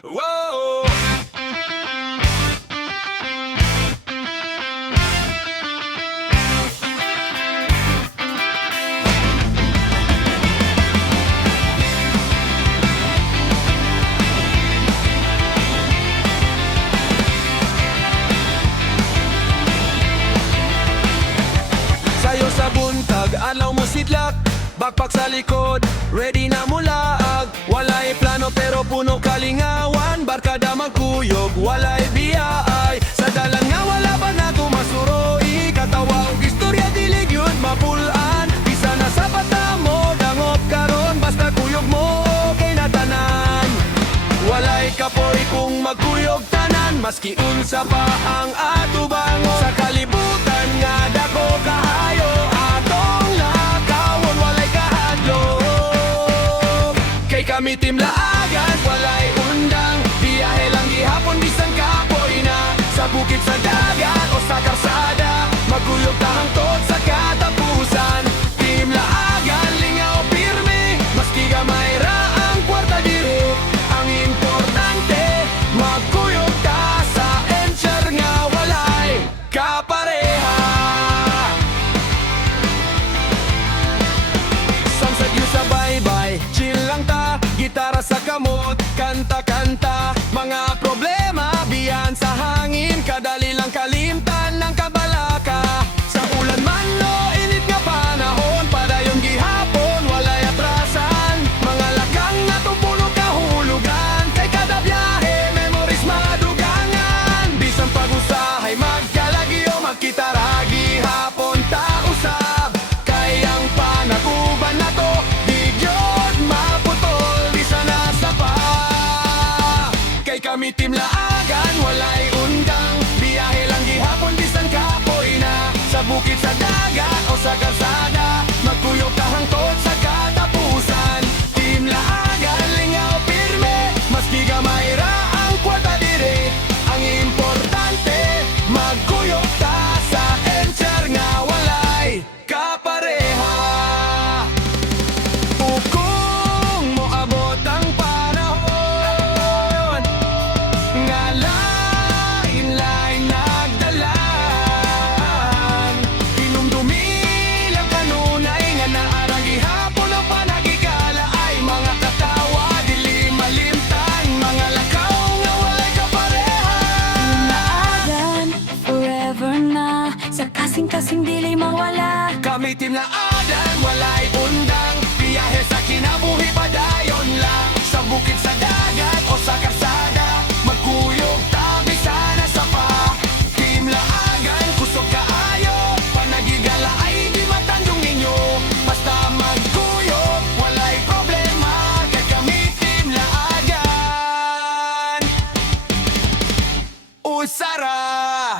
Whoa! Sayo sa buntag, adlaw mo sidlak, backpack sa likod, ready na mulaag. Walay plano pero puno kalingawan, barkada magkuyog, walay biyaay. Sa dalan nga wala pa na kumasuroy, katawa og istorya dilig yun mapulaan. Bisa na sa bata mo, dangop karon, basta kuyog mo, okay na tanan. Walay kapoy kung magkuyog tanan, maski unsa pa ang atubangon. Sa kalibutan nga dako kahayo, atong lakawon walay kahadlok. Kay kami team laagan, walay undang, biyahe lang gihapon bisan kapoy na. Sa bukid sa dagat o sa karsada, magkuyog ta hangtod sa katapusan. Team laagan, lingaw pirmi, maski gamay ra ang kwarta diri. Ang importante, magkuyog ta sa encher nga walay kapareha. Sunset view sa baybay, chill lang ta, gitara sa kamot, kanta-kanta. Mga problema, biyan sa hangin, kadali lang kalimtan ng kabalaka. Sa ulan man lo, init nga panahon, padayon gihapon, walay atrasan. Mga lakang nga tumpulo kahulugan, kay kada biyahe, memories madugangan. Bisan pag-usahay, magkalagi o magkitara, gihapon ta usab. Kay ang panaguban na to, di gyud maputol, di sana sa pa. Kay kami team laagan, walay undang, biyahe lang gihapon bisan kapoy na. Sa bukid sa dagat o sa kalsada, magkuyog ta hangtod sa katapusan. Team laagan, lingaw pirme, maski gamay ra ang kwarta diri. Ang importante, magkuyog ta sa encher nga walay kapareha. Kung moabot ang panahon nga lain-lain nagdalan, hinumdumi lang kanunay nga naarang gihapon ang panagigala. Ay mga katawa, dili malimtan, mga lakaw nga walay kapareha. Laagan, forever na, sa kasing-kasing dili mawala. Kami team na adan, walay undang, biyahe sa kinabuhi padayon lang. Sa bukid sa dagat o sa karsada, magkuyog ta bisana sa pa. Team laagan, kusog kaayo, panagigala ay di matandong ninyo. Basta magkuyog, walay problema, kay kami team laagan. Usara!